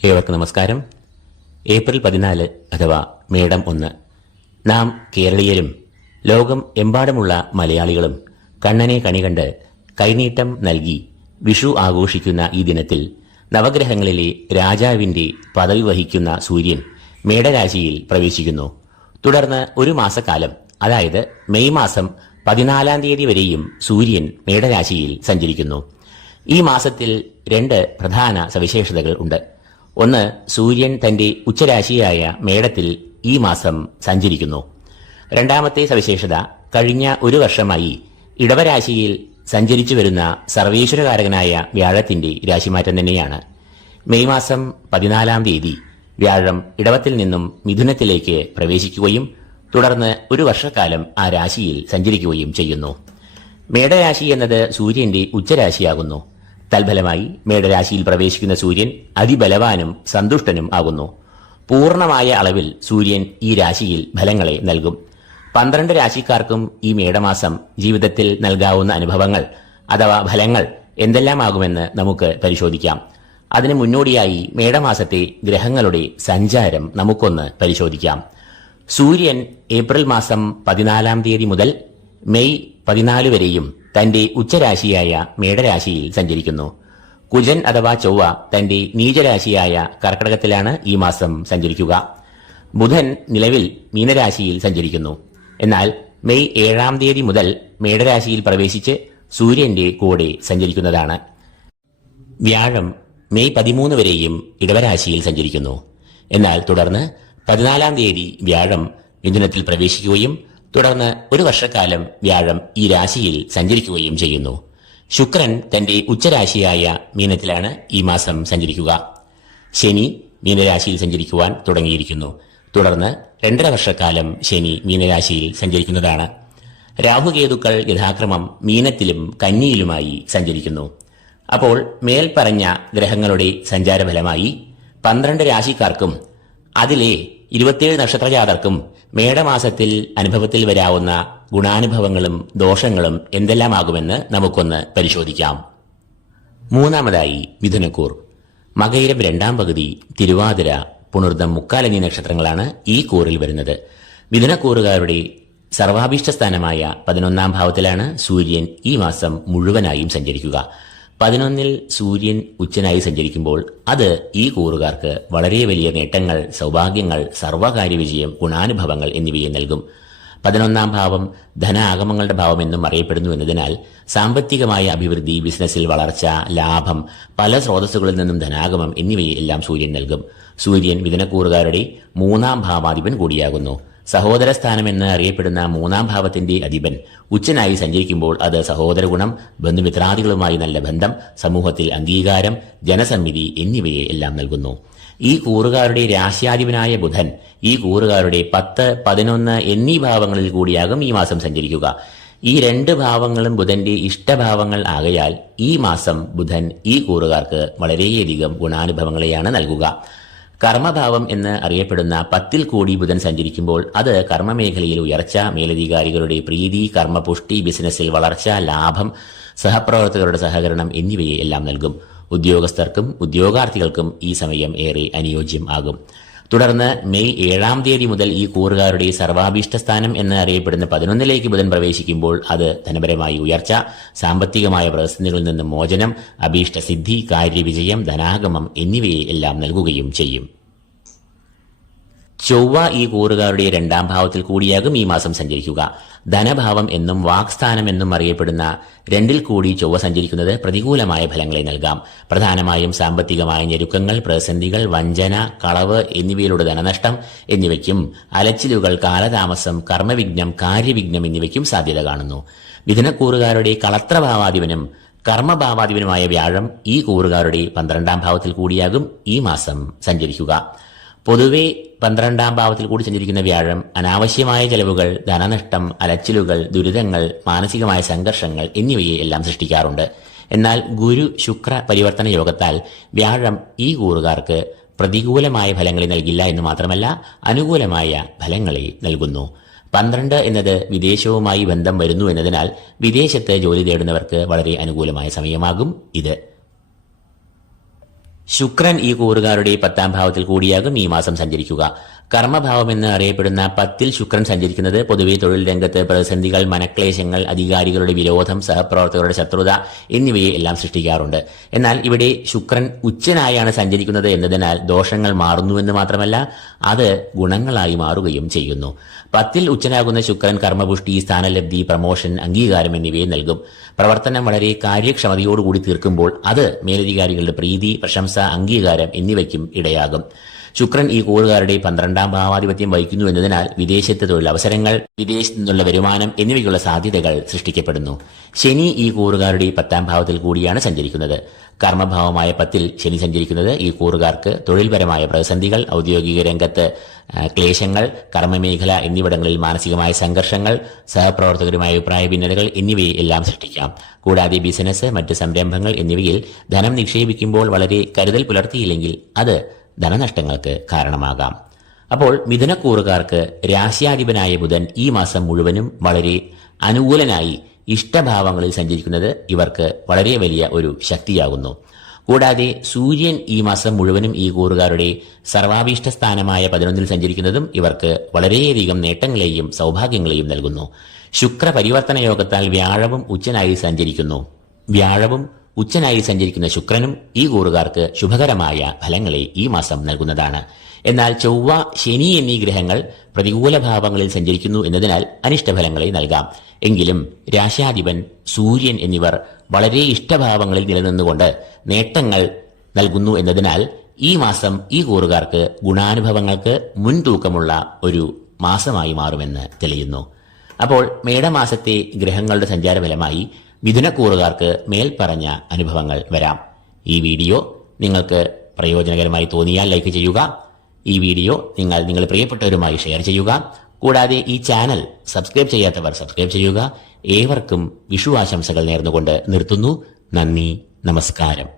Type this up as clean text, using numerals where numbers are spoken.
ഏവർക്കും നമസ്കാരം. ഏപ്രിൽ 14 അഥവാ മേടം 1. നാം കേരളീയരും ലോകം എമ്പാടുമുള്ള മലയാളികളും കണ്ണനെ കണികണ്ട് കൈനീട്ടം നൽകി വിഷു ആഘോഷിക്കുന്ന ഈ ദിനത്തിൽ നവഗ്രഹങ്ങളിലെ രാജാവിന്റെ പദവി വഹിക്കുന്ന സൂര്യൻ മേടരാശിയിൽ പ്രവേശിക്കുന്നു. തുടർന്ന് ഒരു മാസക്കാലം, അതായത് മെയ് മാസം 14 തീയതി വരെയും സൂര്യൻ മേടരാശിയിൽ സഞ്ചരിക്കുന്നു. ഈ മാസത്തിൽ 2 പ്രധാന സവിശേഷതകൾ ഉണ്ട്. ഒന്ന്, സൂര്യൻ തന്റെ ഉച്ചരാശിയായ മേടത്തിൽ ഈ മാസം സഞ്ചരിക്കുന്നു. രണ്ടാമത്തെ സവിശേഷത, കഴിഞ്ഞ ഒരു വർഷമായി ഇടവരാശിയിൽ സഞ്ചരിച്ചു വരുന്ന സർവേശ്വരകാരകനായ വ്യാഴത്തിന്റെ രാശിമാറ്റം തന്നെയാണ്. മെയ് മാസം 14 തീയതി വ്യാഴം ഇടവത്തിൽ നിന്നും മിഥുനത്തിലേക്ക് പ്രവേശിക്കുകയും തുടർന്ന് ഒരു വർഷക്കാലം ആ രാശിയിൽ സഞ്ചരിക്കുകയും ചെയ്യുന്നു. മേടരാശി എന്നത് സൂര്യന്റെ ഉച്ചരാശിയാകുന്നു. തൽഫലമായി മേടരാശിയിൽ പ്രവേശിക്കുന്ന സൂര്യൻ അതിബലവാനും സന്തുഷ്ടനും ആകുന്നു. പൂർണ്ണമായ അളവിൽ സൂര്യൻ ഈ രാശിയിൽ ഫലങ്ങളെ നൽകും. 12 രാശിക്കാർക്കും ഈ മേടമാസം ജീവിതത്തിൽ നൽകാവുന്ന അനുഭവങ്ങൾ അഥവാ ഫലങ്ങൾ എന്തെല്ലാമാകുമെന്ന് നമുക്ക് പരിശോധിക്കാം. അതിനു മുന്നോടിയായി മേടമാസത്തെ ഗ്രഹങ്ങളുടെ സഞ്ചാരം നമുക്കൊന്ന് പരിശോധിക്കാം. സൂര്യൻ ഏപ്രിൽ മാസം 14 തീയതി മുതൽ മെയ് 14 വരെയും തന്റെ ഉച്ചരാശിയായ മേടരാശിയിൽ സഞ്ചരിക്കുന്നു. കുജൻ അഥവാ ചൊവ്വ തന്റെ നീചരാശിയായ കർക്കടകത്തിലാണ് ഈ മാസം സഞ്ചരിക്കുക. ബുധൻ നിലവിൽ മീനരാശിയിൽ സഞ്ചരിക്കുന്നു. എന്നാൽ മെയ് 7 തീയതി മുതൽ മേടരാശിയിൽ പ്രവേശിച്ച് സൂര്യന്റെ കൂടെ സഞ്ചരിക്കുന്നതാണ്. വ്യാഴം മെയ് 13 വരെയും ഇടവരാശിയിൽ സഞ്ചരിക്കുന്നു. എന്നാൽ തുടർന്ന് 14 തീയതി വ്യാഴം മിഥുനത്തിൽ പ്രവേശിക്കുകയും തുടർന്ന് ഒരു വർഷക്കാലം വ്യാഴം ഈ രാശിയിൽ സഞ്ചരിക്കുകയും ചെയ്യുന്നു. ശുക്രൻ തന്റെ ഉച്ചരാശിയായ മീനത്തിലാണ് ഈ മാസം സഞ്ചരിക്കുക. ശനി മീനരാശിയിൽ സഞ്ചരിക്കുവാൻ തുടങ്ങിയിരിക്കുന്നു. തുടർന്ന് 2.5 വർഷക്കാലം ശനി മീനരാശിയിൽ സഞ്ചരിക്കുന്നതാണ്. രാഹുകേതുക്കൾ യഥാക്രമം മീനത്തിലും കന്നിയിലുമായി സഞ്ചരിക്കുന്നു. അപ്പോൾ മേൽപ്പറഞ്ഞ ഗ്രഹങ്ങളുടെ സഞ്ചാരഫലമായി 12 രാശിക്കാർക്കും അതിലെ 27 നക്ഷത്രജാതർക്കും മേടമാസത്തിൽ അനുഭവത്തിൽ വരാവുന്ന ഗുണാനുഭവങ്ങളും ദോഷങ്ങളും എന്തെല്ലാമാകുമെന്ന് നമുക്കൊന്ന് പരിശോധിക്കാം. മൂന്നാമതായി മിഥുനക്കൂർ. മകയിരം 2ാം പകുതി, തിരുവാതിര, പുണർദം, മുക്കാൽ എന്നീ നക്ഷത്രങ്ങളാണ് ഈ കൂറിൽ വരുന്നത്. മിഥുനക്കൂറുകാരുടെ സർവാഭീഷ്ടസ്ഥാനമായ 11ാം ഭാവത്തിലാണ് സൂര്യൻ ഈ മാസം മുഴുവനായും സഞ്ചരിക്കുക. 11-ൽ സൂര്യൻ ഉച്ചനായി സഞ്ചരിക്കുമ്പോൾ അത് ഈ കൂറുകാർക്ക് വളരെ വലിയ നേട്ടങ്ങൾ, സൗഭാഗ്യങ്ങൾ, സർവകാര്യവിജയം, ഗുണാനുഭവങ്ങൾ എന്നിവയെ നൽകും. 11ാം ഭാവം ധനാഗമങ്ങളുടെ ഭാവം എന്നും അറിയപ്പെടുന്നു എന്നതിനാൽ സാമ്പത്തികമായ അഭിവൃദ്ധി, ബിസിനസ്സിൽ വളർച്ച, ലാഭം, പല സ്രോതസ്സുകളിൽ നിന്നും ധനാഗമം എന്നിവയെ എല്ലാം സൂര്യൻ നൽകും. സൂര്യൻ മിഥുനക്കൂറുകാരുടെ 3ാം ഭാവാധിപൻ കൂടിയാകുന്നു. സഹോദരസ്ഥാനം എന്ന് അറിയപ്പെടുന്ന 3ാം ഭാവത്തിന്റെ അധിപൻ ഉച്ചനായി സഞ്ചരിക്കുമ്പോൾ അത് സഹോദര ഗുണം, ബന്ധുമിത്രാദികളുമായി നല്ല ബന്ധം, സമൂഹത്തിൽ അംഗീകാരം, ജനസമ്മിതി എന്നിവയെ എല്ലാം നൽകുന്നു. ഈ കൂറുകാരുടെ രാശ്യാധിപനായ ബുധൻ ഈ കൂറുകാരുടെ 10, 11 എന്നീ ഭാവങ്ങളിൽ കൂടിയാകും ഈ മാസം സഞ്ചരിക്കുക. ഈ 2 ഭാവങ്ങളും ബുധന്റെ ഇഷ്ടഭാവങ്ങൾ ആകയാൽ ഈ മാസം ബുധൻ ഈ കൂറുകാർക്ക് വളരെയധികം ഗുണാനുഭവങ്ങളെയാണ് നൽകുക. കർമ്മഭാവം എന്ന് അറിയപ്പെടുന്ന 10-ൽ കൂടി ബുധൻ സഞ്ചരിക്കുമ്പോൾ അത് കർമ്മമേഖലയിൽ ഉയർച്ച, മേലധികാരികളുടെ പ്രീതി, കർമ്മപുഷ്ടി, ബിസിനസ്സിൽ വളർച്ച, ലാഭം, സഹപ്രവർത്തകരുടെ സഹകരണം എന്നിവയെ എല്ലാം നൽകും. ഉദ്യോഗസ്ഥർക്കും ഉദ്യോഗാർത്ഥികൾക്കും ഈ സമയം ഏറെ അനുയോജ്യം ആകും. തുടർന്ന് മെയ് 7 തീയതി മുതൽ ഈ കൂറുകാരുടെ സർവാഭീഷ്ടസ്ഥാനം എന്ന് അറിയപ്പെടുന്ന 11-ലേക്ക് ബുധൻ പ്രവേശിക്കുമ്പോൾ അത് ധനപരമായി ഉയർച്ച, സാമ്പത്തികമായ പ്രതിസന്ധികളിൽ നിന്ന് മോചനം, അഭീഷ്ടസിദ്ധി, കാര്യവിജയം, ധനാഗമം എന്നിവയെ എല്ലാം നൽകുകയും ചെയ്യും. ചൊവ്വ ഈ കൂറുകാരുടെ 2ാം ഭാവത്തിൽ കൂടിയാകും ഈ മാസം സഞ്ചരിക്കുക. ധനഭാവം എന്നും വാക്സ്ഥാനം എന്നും അറിയപ്പെടുന്ന 2-ൽ കൂടി ചൊവ്വ സഞ്ചരിക്കുന്നത് പ്രതികൂലമായ ഫലങ്ങളെ നൽകാം. പ്രധാനമായും സാമ്പത്തികമായ ഞെരുക്കങ്ങൾ, പ്രതിസന്ധികൾ, വഞ്ചന, കളവ് എന്നിവയിലൂടെ ധനനഷ്ടം എന്നിവയ്ക്കും അലച്ചിലുകൾ, കാലതാമസം, കർമ്മവിഘ്നം, കാര്യവിഘ്നം എന്നിവയ്ക്കും സാധ്യത കാണുന്നു. മിഥുനക്കൂറുകാരുടെ കളത്രഭാവാധിപനും കർമ്മഭാവാധിപനുമായ വ്യാഴം ഈ കൂറുകാരുടെ 12ാം ഭാവത്തിൽ കൂടിയാകും ഈ മാസം സഞ്ചരിക്കുക. പൊതുവെ 12ാം ഭാവത്തിൽ കൂടി സഞ്ചരിക്കുന്ന വ്യാഴം അനാവശ്യമായ ചെലവുകൾ, ധനനഷ്ടം, അലച്ചിലുകൾ, ദുരിതങ്ങൾ, മാനസികമായ സംഘർഷങ്ങൾ എന്നിവയെ എല്ലാം സൃഷ്ടിക്കാറുണ്ട്. എന്നാൽ ഗുരു ശുക്ര പരിവർത്തന യോഗത്താൽ വ്യാഴം ഈ കൂറുകാർക്ക് പ്രതികൂലമായ ഫലങ്ങളെ നൽകില്ല എന്ന് മാത്രമല്ല അനുകൂലമായ ഫലങ്ങളെ നൽകുന്നു. 12 എന്നത് വിദേശവുമായി ബന്ധം വരുന്നു എന്നതിനാൽ വിദേശത്ത് ജോലി തേടുന്നവർക്ക് വളരെ അനുകൂലമായ സമയമാകും ഇത്. ശുക്രൻ ഈ കൂറുകാരുടെ 10ാം ഭാവത്തിൽ കൂടിയാകും ഈ മാസം സഞ്ചരിക്കുക. കർമ്മഭാവം എന്ന് അറിയപ്പെടുന്ന 10ൽ ശുക്രൻ സഞ്ചരിക്കുന്നത് പൊതുവെ തൊഴിൽ രംഗത്ത് പ്രതിസന്ധികൾ, മനക്ലേശങ്ങൾ, അധികാരികളുടെ വിരോധം, സഹപ്രവർത്തകരുടെ ശത്രുത എന്നിവയെ എല്ലാം സൃഷ്ടിക്കാറുണ്ട്. എന്നാൽ ഇവിടെ ശുക്രൻ ഉച്ചനായാണ് സഞ്ചരിക്കുന്നത് എന്നതിനാൽ ദോഷങ്ങൾ മാറുന്നുവെന്ന് മാത്രമല്ല അത് ഗുണങ്ങളായി മാറുകയും ചെയ്യുന്നു. 10ൽ ഉച്ചനാകുന്ന ശുക്രൻ കർമ്മപുഷ്ടി, സ്ഥാനലബ്ധി, പ്രമോഷൻ, അംഗീകാരം എന്നിവയെ നൽകും. പ്രവർത്തനം വളരെ കാര്യക്ഷമതയോടുകൂടി തീർക്കുമ്പോൾ അത് മേലധികാരികളുടെ പ്രീതി, പ്രശംസ, അംഗീകാരം എന്നിവയ്ക്കും ഇടയാകും. ശുക്രൻ ഈ കൂറുകാരുടെ 12ാം ഭാവാധിപത്യം വഹിക്കുന്നു എന്നതിനാൽ വിദേശത്ത് തൊഴിലവസരങ്ങൾ, വിദേശത്തു നിന്നുള്ള വരുമാനം എന്നിവയ്ക്കുള്ള സാധ്യതകൾ സൃഷ്ടിക്കപ്പെടുന്നു. ശനി ഈ കൂറുകാരുടെ 10ാം ഭാവത്തിൽ കൂടിയാണ് സഞ്ചരിക്കുന്നത്. കർമ്മഭാവമായ 10ൽ ശനി സഞ്ചരിക്കുന്നത് ഈ കൂറുകാർക്ക് തൊഴിൽപരമായ പ്രതിസന്ധികൾ, ഔദ്യോഗിക രംഗത്ത് ക്ലേശങ്ങൾ, കർമ്മമേഖല എന്നിവിടങ്ങളിൽ മാനസികമായ സംഘർഷങ്ങൾ, സഹപ്രവർത്തകരുമായ അഭിപ്രായ ഭിന്നതകൾ എന്നിവയെ എല്ലാം സൃഷ്ടിക്കാം. കൂടാതെ ബിസിനസ്, മറ്റ് സംരംഭങ്ങൾ എന്നിവയിൽ ധനം നിക്ഷേപിക്കുമ്പോൾ വളരെ കരുതൽ പുലർത്തിയില്ലെങ്കിൽ അത് ധനനഷ്ടങ്ങൾക്ക് കാരണമാകാം. അപ്പോൾ മിഥുനക്കൂറുകാർക്ക് രാശ്യാധിപനായ ബുധൻ ഈ മാസം മുഴുവനും വളരെ അനുകൂലനായി ഇഷ്ടഭാവങ്ങളിൽ സഞ്ചരിക്കുന്നത് ഇവർക്ക് വളരെ വലിയ ഒരു ശക്തിയാകുന്നു. കൂടാതെ സൂര്യൻ ഈ മാസം മുഴുവനും ഈ കൂറുകാരുടെ സർവാഭീഷ്ട സ്ഥാനമായ 11ൽ സഞ്ചരിക്കുന്നതും ഇവർക്ക് വളരെയധികം നേട്ടങ്ങളെയും സൗഭാഗ്യങ്ങളെയും നൽകുന്നു. ശുക്ര പരിവർത്തന യോഗത്താൽ വ്യാഴവും ഉച്ചനായി സഞ്ചരിക്കുന്നു. വ്യാഴവും ഉച്ചനായി സഞ്ചരിക്കുന്ന ശുക്രനും ഈ കൂറുകാർക്ക് ശുഭകരമായ ഫലങ്ങളെ ഈ മാസം നൽകുന്നതാണ്. എന്നാൽ ചൊവ്വ, ശനി എന്നീ ഗ്രഹങ്ങൾ പ്രതികൂല ഭാവങ്ങളിൽ സഞ്ചരിക്കുന്നു എന്നതിനാൽ അനിഷ്ടഫലങ്ങളെ നൽകാം. എങ്കിലും രാശ്യാധിപൻ, സൂര്യൻ എന്നിവർ വളരെ ഇഷ്ടഭാവങ്ങളിൽ നിലനിന്നുകൊണ്ട് നേട്ടങ്ങൾ നൽകുന്നു എന്നതിനാൽ ഈ മാസം ഈ കൂറുകാർക്ക് ഗുണാനുഭവങ്ങൾക്ക് മുൻതൂക്കമുള്ള ഒരു മാസമായി മാറുമെന്ന് തെളിയുന്നു. അപ്പോൾ മേടമാസത്തെ ഗ്രഹങ്ങളുടെ സഞ്ചാരഫലമായി മിഥുനക്കൂറുകാർക്ക് മേൽപ്പറഞ്ഞ അനുഭവങ്ങൾ വരാം. ഈ വീഡിയോ നിങ്ങൾക്ക് പ്രയോജനകരമായി തോന്നിയാൽ ലൈക്ക് ചെയ്യുക. ഈ വീഡിയോ നിങ്ങളുടെ പ്രിയപ്പെട്ടവരുമായി ഷെയർ ചെയ്യുക. കൂടാതെ ഈ ചാനൽ സബ്സ്ക്രൈബ് ചെയ്യാത്തവർ സബ്സ്ക്രൈബ് ചെയ്യുക. ഏവർക്കും വിഷു ആശംസകൾ നേർന്നുകൊണ്ട് നിർത്തുന്നു. നന്ദി, നമസ്കാരം.